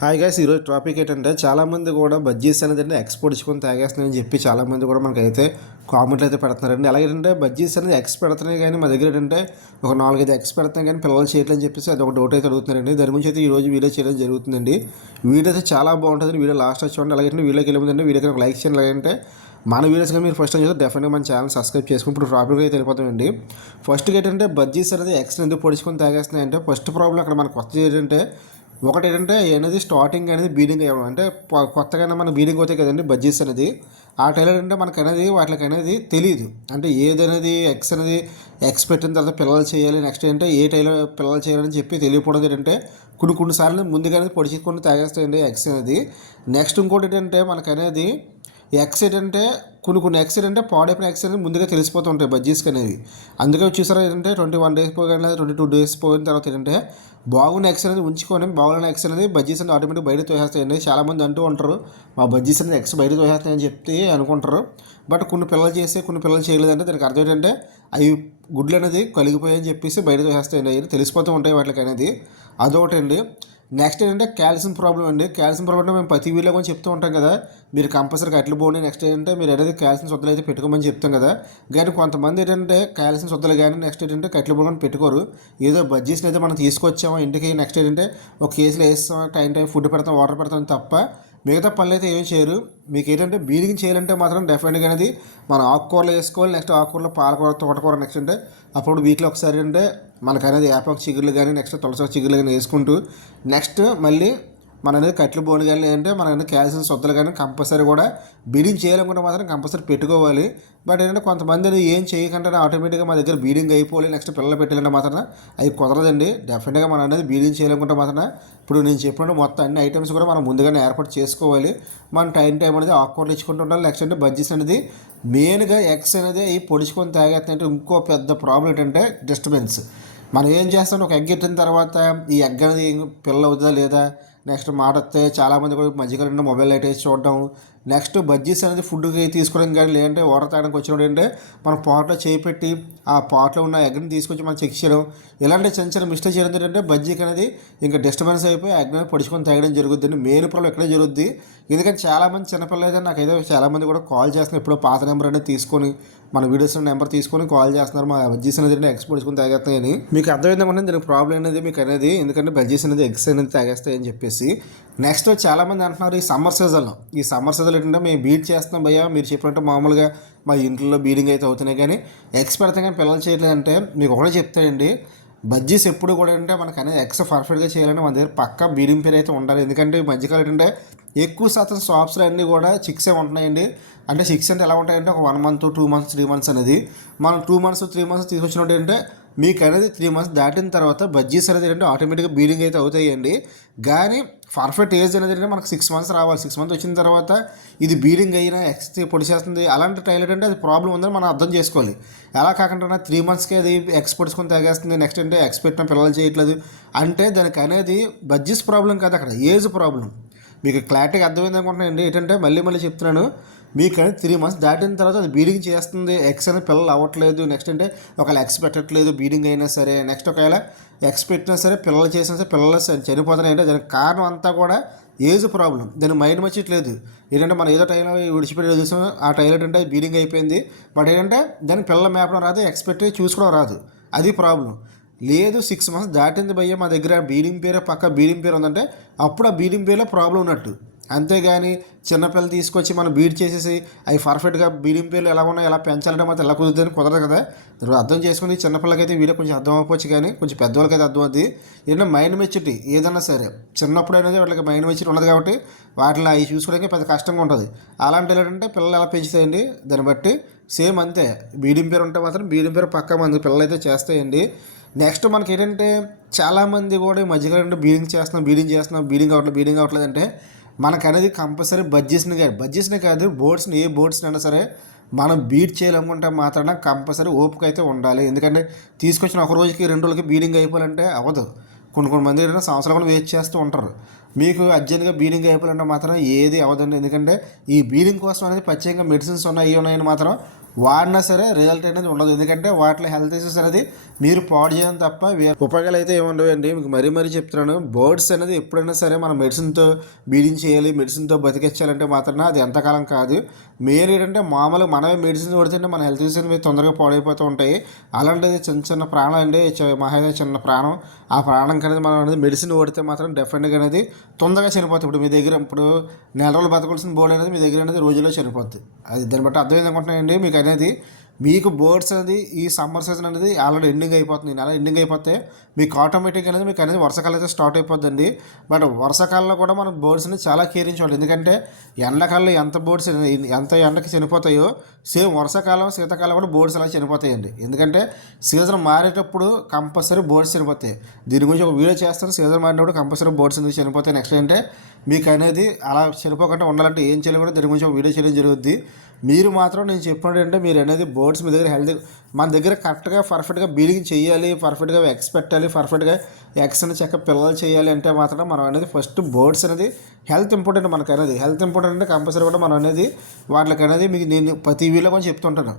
Hi guys ఈరోజు topic ఏంటంటే చాలామంది కూడా బజ్జీస్ అనేది అంటే ఎక్స్ పొడుచుకొని తాగేస్తున్నాయని చెప్పి చాలామంది కూడా మనకైతే కామెంట్లు అయితే పెడుతున్నారండి. అలాగే ఏంటంటే బజ్జీస్ అనేది ఎక్స్ పెడుతున్నాయి కానీ మా దగ్గర ఏంటంటే ఒక నాలుగైదు ఎక్స్ పెడుతున్నాయి కానీ పిల్లలు చేయట్లని చెప్పేసి అది ఒక డౌట్ అయితే అడుగుతున్నారండి. దాని గురించి అయితే ఈరోజు వీడియో చేయడం జరుగుతుందండి. వీడియో అయితే చాలా బాగుంటుంది. వీడియో లాస్ట్ వచ్చి చూడండి. అలాగే వీడియోకి వెళ్ళిపోతుందండి. వీడియోకి ఒక లైక్ చేయండి. అలాగంటే మన వీడియోస్ కానీ మీరు ఫస్ట్ టైం చూస్తే డెఫినెట్గా మన ఛానల్ సబ్స్క్రైబ్ చేసుకుని ఇప్పుడు టాపిక్ అయితే వెళ్ళిపోతామండి. ఫస్ట్ ఏంటంటే బజ్జీస్ అనేది ఎక్స్ ఎందుకు పొడుచుకొని తాగేస్తున్నాయి అంటే ఫస్ట్ ప్రాబ్లం అక్కడ మనకు వస్తుంది ఏంటంటే ఒకటి ఏంటంటే అనేది స్టార్టింగ్ అనేది బీడింగ్ అవ్వడం అంటే కొత్తగానే కొత్తగా మన బీడింగ్ అవుతాయి కదండి బడ్జెస్ అనేది. ఆ టైలర్ అంటే మనకు అనేది వాటికి అనేది తెలియదు అంటే ఏదనేది ఎక్స్ అనేది ఎక్స్ పెట్టిన తర్వాత పిల్లలు చేయాలి నెక్స్ట్ ఏంటంటే ఏ టైలర్ పిల్లలు చేయాలని చెప్పి తెలియకపోవడం ఏంటంటే కొన్ని కొన్నిసార్లు ముందుగానే పొడిచుకొని తాగేస్తాయండి ఎక్స్ అనేది. నెక్స్ట్ ఇంకోటి ఏంటంటే మనకు అనేది ఎక్స్ ఏంటంటే కొన్ని కొన్ని ఎక్స్ అంటే పాడైపోయిన యాక్సిడెంట్ ముందుగా తెలిసిపోతూ ఉంటాయి బజ్జీస్కి అనేది. అందుకే చూసారా ఏంటంటే ట్వంటీ వన్ డేస్ పోయిన లేదా ట్వంటీ టూ డేస్ పోయిన తర్వాత ఏంటంటే బాగున్న ఎక్స్ అనేది ఉంచుకొని బాగున్న ఎక్స్ అనేది బజ్జీస్ అనేది ఆటోమేటిక్ బయట తోసేస్తాయండి. చాలామంది అంటూ ఉంటారు మా బజ్జీస్ అనేది ఎక్స్ బయట తోసేస్తాయని చెప్తే అనుకుంటారు. బట్ కొన్ని పిల్లలు చేసి కొన్ని పిల్లలు చేయలేదంటే దానికి అర్థం ఏంటంటే అవి గుడ్లు అనేది కలిగిపోయాయని చెప్పేసి బయట తోసేస్తాయండి. అవి తెలిసిపోతూ ఉంటాయి వాటికి అనేది. అదొకటండి. నెక్స్ట్ ఏంటంటే కాల్షియం ప్రాబ్లం అండి. కాల్షియం ప్రాబ్లం అంటే మేము ప్రతి వీడియో కూడా చెప్తూ ఉంటాం కదా. మీరు కంపల్సరీ కట్లు పోండి. నెక్స్ట్ ఏంటంటే మీరు అనేది కాల్షియం సొద్దలు అయితే పెట్టుకోమని చెప్తాం కదా. కానీ కొంతమంది ఏంటంటే కాల్షియం సొద్దలు కానీ నెక్స్ట్ ఏంటంటే కట్లు పోవడం పెట్టుకోరు. ఏదో బడ్జెట్స్ని అయితే మనం తీసుకొచ్చామో ఇంటికి. నెక్స్ట్ ఏంటంటే ఒక కేసులో వేస్తాం టైం టైం ఫుడ్ పెడతాం వాటర్ పెడతాం తప్ప మిగతా పనులు అయితే ఏమీ చేయరు. మీకు ఏంటంటే బీడింగ్ చేయాలంటే మాత్రం డెఫినెట్గా అనేది మనం ఆకుకూరలు వేసుకోవాలి. నెక్స్ట్ ఆకుకూరలో పాలకూర తోటకూర నెక్స్ట్ అంటే అప్పుడు వీక్లో ఒకసారి అంటే మనకు అనేది యాపాకు చిగుర్లు కానీ నెక్స్ట్ తులసాకు చిగుర్లు కానీ వేసుకుంటూ నెక్స్ట్ మళ్ళీ మన అనేది కట్లు బోన్ కానీ లేదంటే మన అనేది క్యాల్షియం సొద్దలు కానీ కంపల్సరీ కూడా బీడింగ్ చేయాలనుకుంటే మాత్రం కంపల్సరీ పెట్టుకోవాలి. బట్ ఏంటంటే కొంతమంది అనేది ఏం చేయకుండా ఆటోమేటిక్గా మా దగ్గర బీడింగ్ అయిపోవాలి నెక్స్ట్ పిల్లలు పెట్టాలంటే మాత్రం అవి కుదరదండి. డెఫినెట్గా మనం అనేది బీడింగ్ చేయాలనుకుంటే మాత్రం ఇప్పుడు నేను చెప్పిన మొత్తం అన్ని ఐటమ్స్ కూడా మనం ముందుగానే ఏర్పాటు చేసుకోవాలి. మనం టైం టైం అనేది ఆకుకూరలు ఇచ్చుకుంటూ ఉండాలి. నెక్స్ట్ అంటే బజ్జీస్ అనేది మెయిన్గా ఎగ్స్ అనేది అవి పొడుచుకొని తాగేస్తుంటే ఇంకో పెద్ద ప్రాబ్లం ఏంటంటే డిస్టర్బెన్స్ మనం ఏం చేస్తాం? ఒక ఎగ్ ఎట్టిన తర్వాత ఈ ఎగ్ అనేది పిల్ల అవుతుందా లేదా? నెక్స్ట్ మాట వస్తే చాలామంది కూడా మధ్యకాలంలో మొబైల్ లైట్ వేసి చూడడం నెక్స్ట్ బజ్జీస్ అనేది ఫుడ్కి తీసుకోవడం కానీ లేదంటే వాటర్ తాగడానికి వచ్చినప్పుడు ఏంటంటే మనం పాట్లో చేయి పెట్టి ఆ పాట్లో ఉన్న ఎగ్ని తీసుకొచ్చి మనం చెక్ చేయడం. ఇలాంటి చిన్న చిన్న మిస్టేక్ చేయడం ఏంటంటే బజ్జీకి అనేది ఇంకా డిస్టర్బెన్స్ అయిపోయి ఎగ్ అనేది పొడుచుకొని తాగడం జరుగుతుంది మెయిన్ ప్రాబ్లం ఎక్కడే జరుగుద్ది. ఎందుకంటే చాలామంది చిన్నపిల్లలు అయితే నాకైతే చాలామంది కూడా కాల్ చేస్తున్నారు. ఇప్పుడు పాత నెంబర్ అనేది తీసుకొని మన వీడియోస్ నెంబర్ తీసుకొని కాల్ చేస్తున్నారు. మా బజ్జీస్ అనేది ఎగ్స్ పొడుచుకొని తాగేస్తాయని మీకు అర్థమైందా దీనికి ప్రాబ్లం అనేది మీకు అనేది ఎందుకంటే బజ్జీస్ అనేది ఎగ్స్ అనేది తాగేస్తాయని చెప్పేసి. నెక్స్ట్ చాలామంది అంటున్నారు ఈ సమ్మర్ సీజన్లో ఈ సమ్మర్ సీజన్ ఏంటంటే మేము బీట్ చేస్తున్నాం భయ్యా. మీరు చెప్పినట్టు మామూలుగా మా ఇంట్లో బీడింగ్ అయితే అవుతున్నాయి కానీ ఎక్స్పెక్ట్ కానీ పిల్లలు చేయట్లేదంటే మీకు ఒకటే చెప్తాయండి బజ్జీస్ ఎప్పుడు కూడా అంటే మనకు అనేది ఎక్స్ పర్ఫెక్ట్గా చేయాలంటే మన దగ్గర పక్కా బీడింగ్ పేరు అయితే ఉండాలి. ఎందుకంటే ఈ మధ్యకాలం ఏంటంటే ఎక్కువ శాతం షాప్స్లో అన్నీ కూడా చిక్సే ఉంటున్నాయండి. అంటే సిక్స్ అంటే ఎలా ఉంటాయంటే ఒక one month two months three months అనేది. మనం టూ మంత్స్ త్రీ మంత్స్ తీసుకొచ్చినట్టు అంటే మీకు అనేది త్రీ మంత్స్ దాటిన తర్వాత బజ్జీస్ అనేది ఏంటంటే ఆటోమేటిక్గా బీడింగ్ అయితే అవుతాయండి. కానీ పర్ఫెక్ట్ ఏజ్ అనేది ఏంటంటే మనకు సిక్స్ మంత్స్ రావాలి. సిక్స్ మంత్స్ వచ్చిన తర్వాత ఇది బీడింగ్ అయినా ఎక్స్ పొడిచేస్తుంది అలాంటి టైలర్ అంటే అది ప్రాబ్లం ఉందని మనం అర్థం చేసుకోవాలి. ఎలా కాకుండా త్రీ మంత్స్కి అది ఎక్స్ పొడుచుకొని తాగేస్తుంది. నెక్స్ట్ అంటే ఎక్స్ పెట్టిన పిల్లలు చేయట్లేదు. అంటే దానికి అనేది బడ్జెస్ ప్రాబ్లం కాదు అక్కడ. ఏజ్ ప్రాబ్లం మీకు క్లారిటీగా అర్థమైంది అనుకుంటున్నాయండి ఏంటంటే మళ్ళీ మళ్ళీ చెప్తున్నాను. మీకు అనేది త్రీ మంత్స్ దాటిన తర్వాత అది బీడింగ్ చేస్తుంది. ఎక్స్ అనేది పిల్లలు అవ్వట్లేదు. నెక్స్ట్ అంటే ఒకవేళ ఎక్స్ పెట్టట్లేదు బీడింగ్ అయినా సరే. నెక్స్ట్ ఒకవేళ ఎక్స్ పెట్టినా సరే పిల్లలు చేసినా సరే పిల్లలు చనిపోతున్నాయి అంటే దానికి కారణం అంతా కూడా ఏజ్ ప్రాబ్లం దాని మైండ్ మచ్చట్లేదు ఏంటంటే మనం ఏదో టైంలో విడిచిపెట్టి చూసాం ఆ టైలెట్ అంటే బీడింగ్ అయిపోయింది. బట్ ఏంటంటే దాని పిల్లలు మేపడం రాదు ఎక్స్పెక్ట్ చూసుకోవడం రాదు. అది ప్రాబ్లం లేదు సిక్స్ మంత్స్ దాటింది భయ్య మా దగ్గర బీడింగ్ పేరే పక్క బీడింగ్ పేరు ఉందంటే అప్పుడు ఆ బీడింగ్ పేరులో ప్రాబ్లం ఉన్నట్టు. అంతేగాని చిన్నపిల్లలు తీసుకొచ్చి మనం బీడ్ చేసేసి అవి పర్ఫెక్ట్గా బీడింగ్ పేర్లు ఎలా ఉన్నాయి ఎలా పెంచాలంటే మాత్రం ఎలా కుదురుతుంది కుదరదు కదా. నువ్వు అర్థం చేసుకుని చిన్నపిల్లకైతే వీడియో కొంచెం అర్థం అవ్వచ్చు కానీ కొంచెం పెద్దవాళ్ళకైతే అర్థం అవుతుంది ఏంటంటే మైండ్ మెచ్యూరిటీ ఏదన్నా సరే చిన్నప్పుడు అనేది వాళ్ళకి మైండ్ మెచ్యూరిటీ ఉండదు కాబట్టి వాటిని అవి చూసుకోవడానికి పెద్ద కష్టంగా ఉంటుంది. అలాంటి ఏంటంటే పిల్లలు ఎలా పెంచుతాయండి? దాన్ని బట్టి సేమ్ అంతే. బీడింగ్ పేరు ఉంటే మాత్రం బీడింగ్ పేరు పక్క మంది పిల్లలు అయితే చేస్తాయండి. నెక్స్ట్ మనకి ఏంటంటే చాలామంది కూడా ఈ మధ్యకాలంలో బీడింగ్ చేస్తున్నాం బీడింగ్ చేస్తున్నాం బీడింగ్ అవ్వట్లేదు బీడింగ్ అవ్వట్లేదు అంటే మనకు అనేది కంపల్సరీ బడ్జెట్స్ని కాదు. బడ్జెట్స్ని కాదు బోర్డ్స్ని ఏ బోర్డ్స్ని అయినా సరే మనం బీట్ చేయాలనుకుంటే మాత్రమే కంపల్సరీ ఓపిక అయితే ఉండాలి. ఎందుకంటే తీసుకొచ్చిన ఒక రోజుకి రెండు రోజులకి బీడింగ్ అయిపోవాలంటే అవ్వదు. కొన్ని కొన్ని మంది ఏంటంటే సంవత్సరాలు కూడా వెయిట్ చేస్తూ ఉంటారు. మీకు అర్జెంట్గా బీడింగ్ అయిపోవాలంటే మాత్రం ఏది అవ్వదండి. ఎందుకంటే ఈ బీడింగ్ కోసం అనేది ప్రత్యేకంగా మెడిసిన్స్ ఉన్నాయి ఉన్నాయని మాత్రం వాడినా సరే రిజల్ట్ అనేది ఉండదు. ఎందుకంటే వాటిలో హెల్త్ ఇష్యూస్ అనేది మీరు పాడు చేయడం తప్ప వేరే ఉపయోగాలు అయితే ఏమి మీకు మరీ మరీ చెప్తున్నాను బర్డ్స్ అనేది ఎప్పుడైనా సరే మనం మెడిసిన్తో బీడింగ్ చేయాలి మెడిసిన్తో బతికించాలంటే మాత్రం అది ఎంతకాలం కాదు. మెయిన్ ఏంటంటే మామూలుగా మనమే మెడిసిన్ కొడుతుంటే మన హెల్త్ ఇష్యూస్ అనేవి తొందరగా పాడైపోతూ ఉంటాయి. అలాంటిది చిన్న చిన్న ప్రాణం అండి చ- మహా చిన్న ప్రాణం. ఆ ప్రాణం అనేది మనం అనేది మెడిసిన్ కొడితే మాత్రం డెఫినెట్గా అనేది తొందరగా చనిపోతుంది. ఇప్పుడు మీ దగ్గర ఇప్పుడు నెల రోజులు బతకాల్సిన బోర్డు అనేది మీ దగ్గర అనేది రోజుల్లో చనిపోతుంది అది దాన్ని బట్టి అర్థమైంది అనుకుంటున్నానండి? మీకు అనేది మీకు బర్డ్స్ అనేది ఈ సమ్మర్ సీజన్ అనేది ఆల్రెడీ ఎండింగ్ అయిపోతుంది. అలా నెల ఎండింగ్ అయిపోతే మీకు ఆటోమేటిక్ అనేది మీకు అనేది వర్షాకాలం అయితే స్టార్ట్ అయిపోద్దండి. బట్ వర్షాకాలంలో కూడా మనం బర్డ్స్ని చాలా కేరించాలి ఎందుకంటే ఎండాకాలంలో ఎంత బర్డ్స్ ఎంత ఎండకి చనిపోతాయో సేమ్ వర్షాకాలం శీతాకాలం కూడా బర్డ్స్ అలా చనిపోతాయండి. ఎందుకంటే సీజన్ మారేటప్పుడు కంపల్సరీ బర్డ్స్ చనిపోతాయి. దీని గురించి ఒక వీడియో చేస్తాను. సీజన్ మారినప్పుడు కంపల్సరీ బర్డ్స్ అనేది చనిపోతాయి? నెక్స్ట్ ఏంటంటే మీకు అనేది అలా చనిపోకుండా ఉండాలంటే ఏం చేయాలి కూడా దీని గురించి ఒక వీడియో చేయడం జరుగుద్ది. మీరు మాత్రం నేను చెప్పినట్టు అంటే మీరు అనేది బోర్డ్స్ మీ దగ్గర హెల్త్ మన దగ్గర కరెక్ట్గా పర్ఫెక్ట్గా బీడింగ్ చేయాలి పర్ఫెక్ట్గా ఎక్స్ పెట్టాలి పర్ఫెక్ట్గా ఎక్స్ అని చెక్క పిల్లలు చేయాలి అంటే మాత్రం మనం అనేది ఫస్ట్ బోర్డ్స్ అనేది హెల్త్ ఇంపార్టెంట్ మనకు అనేది హెల్త్ ఇంపార్టెంట్ అంటే కంపల్సరీ కూడా మనం అనేది వాటికి అనేది మీకు నేను ప్రతి వీలో కూడా చెప్తుంటాను.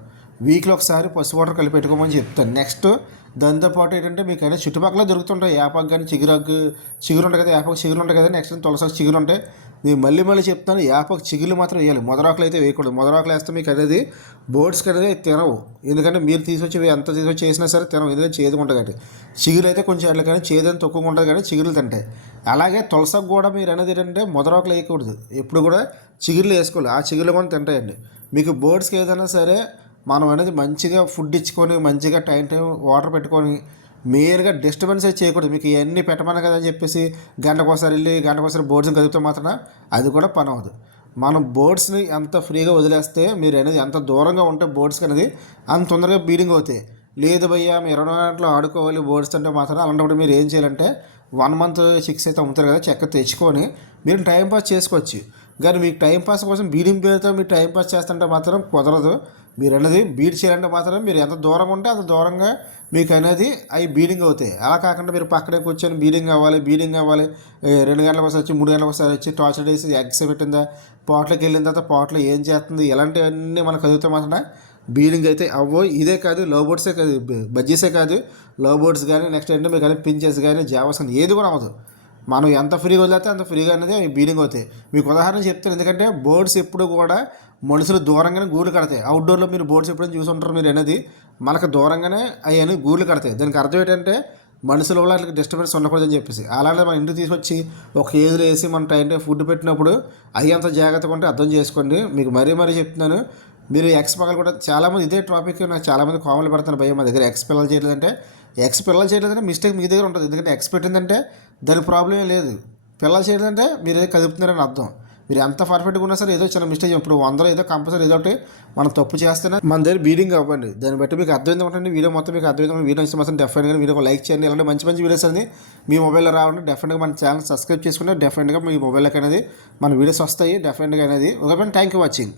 వీక్లో ఒకసారి పసుపు వాటర్ కలిపి పెట్టుకోమని చెప్తాను. నెక్స్ట్ దాంతోపాటు ఏంటంటే మీకు అయినా చుట్టుపక్కల దొరుకుతుంటాయి. యాపాకు కానీ చిగురాకు చిగురు ఉంటాయి కదా యాపాకు చిగురు ఉంటాయి కదా నెక్స్ట్ తులసాకు చిగురు ఉంటాయి. నేను మళ్ళీ మళ్ళీ చెప్తాను యాపాకు చిగురు మాత్రం వేయాలి. మొదరాకులు అయితే వేయకూడదు. మొదరాకులు వేస్తే మీకు అనేది బోర్డ్స్కి అనేది తినవు. ఎందుకంటే మీరు తీసుకొచ్చి ఎంత తీసుకొచ్చి చేసినా సరే తినవు. ఎందుకంటే చేదుగా ఉంటుంది కాబట్టి. చిగురు అయితే కొంచెం అట్లా కానీ చేదని తక్కువగా ఉంటుంది కానీ చిగురులు తింటాయి. అలాగే తులసాకు కూడా మీరు అనేది ఏంటంటే మొదరాకులు వేయకూడదు. ఎప్పుడు కూడా చిగురులు వేసుకోవాలి. ఆ చిగురులు కూడా తింటాయండి. మీకు బోర్డ్స్కి ఏదైనా సరే మనం అనేది మంచిగా ఫుడ్ ఇచ్చుకొని మంచిగా టైం టైం వాటర్ పెట్టుకొని మెయిన్గా డిస్టర్బెన్స్ అయితే చేయకూడదు. మీకు ఇవన్నీ పెట్టమని కదా అని చెప్పేసి గంటకోసారి వెళ్ళి గంటకోసారి బోర్డ్స్ని కదిపితే మాత్రం అది కూడా పని అవ్వదు. మనం బోర్డ్స్ని ఎంత ఫ్రీగా వదిలేస్తే మీరు అనేది ఎంత దూరంగా ఉంటే బోర్డ్స్కి అనేది అంత తొందరగా బీడింగ్ అవుతాయి. లేదు భయ్యా మీరు ఇరవై నాలుగు గంటలు ఆడుకోవాలి బోర్డ్స్ అంటే మాత్రం అలాంటప్పుడు మీరు ఏం చేయాలంటే వన్ మంత్ సిక్స్ అయితే అమ్ముతారు కదా చెక్క తెచ్చుకొని మీరు టైం పాస్ చేసుకోవచ్చు. కానీ మీకు టైం పాస్ కోసం బీడింగ్ పేరుతో మీరు టైం పాస్ చేస్తుంటే మాత్రం కుదరదు. మీరు అనేది బీడ్ చేయాలంటే మాత్రం మీరు ఎంత దూరంగా ఉంటే అంత దూరంగా మీకు అనేది అవి బీడింగ్ అవుతాయి. అలా కాకుండా మీరు పక్కనే కూర్చొని బీడింగ్ అవ్వాలి బీడింగ్ అవ్వాలి. రెండు గంటలకు ఒకసారి వచ్చి మూడు గంటలకు ఒకసారి వచ్చి టార్చర్ వేసి ఎగ్స్ పెట్టిందా పాట్లోకి వెళ్ళిన తర్వాత పాట్లో ఏం చేస్తుంది ఇలాంటివన్నీ మనకు చదివితే మాత్రం బీడింగ్ అయితే అవ్వో ఇదే కాదు లవ్ బోర్డ్సే కాదు బజ్జీసే కాదు. లవ్ బోర్డ్స్ కానీ నెక్స్ట్ ఏంటంటే మీకు కానీ పించెస్ కానీ జావస్ కానీ ఏది కూడా అవ్వదు. మనం ఎంత ఫ్రీగా వదిలేస్తే అంత ఫ్రీగా అనేది బీడింగ్ అవుతాయి. మీకు ఉదాహరణ చెప్తాను. ఎందుకంటే బోర్డ్స్ ఎప్పుడు కూడా మనుషులు దూరంగానే గూళ్ళు కడతాయి. అవుట్డోర్లో మీరు బోర్డ్స్ ఎప్పుడైనా చూసి ఉంటారు మీరు అనేది మనకు దూరంగానే అవి అని గూళ్ళు కడతాయి. దానికి అర్థం ఏంటంటే మనుషుల వల్ల అట్లా డిస్టర్బెన్స్ ఉండకూడదని చెప్పేసి. అలానే మన ఇంటికి తీసుకొచ్చి ఒక ఏజ్లో వేసి మన టైం ఫుడ్ పెట్టినప్పుడు అవి అంత జాగ్రత్తగా ఉంటే అర్థం చేసుకోండి. మీకు మరీ మరీ చెప్తున్నాను. మీరు ఎక్స్ పగలు కూడా చాలామంది ఇదే టాపిక్ నాకు చాలామంది కామెంట్లు పెడతాను భయం మా దగ్గర. ఎక్స్ పిల్లలు చేయలేదంటే ఎక్స్ పిల్లలు చేయలేదంటే మిస్టేక్ మీ దగ్గర ఉంటుంది. ఎందుకంటే ఎక్స్ పెట్టిందంటే దానికి ప్రాబ్లం ఏం లేదు. పిల్లలు చేయలేదంటే మీరు ఏదో కదుపుతున్నారని అర్థం. మీరు ఎంత పర్ఫెక్ట్గా ఉన్నా సరే ఏదో చిన్న మిస్టేక్ ఇప్పుడు వందలో ఏదో కంపల్సరీ ఏదో ఒకటి మనం తప్పు చేస్తేనే మన దగ్గర బీడింగ్ అవ్వండి. దాన్ని బట్టి మీకు అర్థమైంది ఉంటుంది వీడియో మొత్తం మీకు అర్థమైంది వీడియో ఇస్తే మాత్రం డెఫినెట్గా మీరు ఒక లైక్ చేయండి. ఇలాంటి మంచి మంచి వీడియోస్ అనేది మీ మొబైల్లో రావాలంటే డెఫినెట్గా మన ఛానల్ సబ్స్క్రైబ్ చేసుకుంటే డెఫినెట్గా మీ మొబైల్కి అనేది మన వీడియోస్ వస్తాయి. డెఫినెట్గా అనేది. Okay thank you watching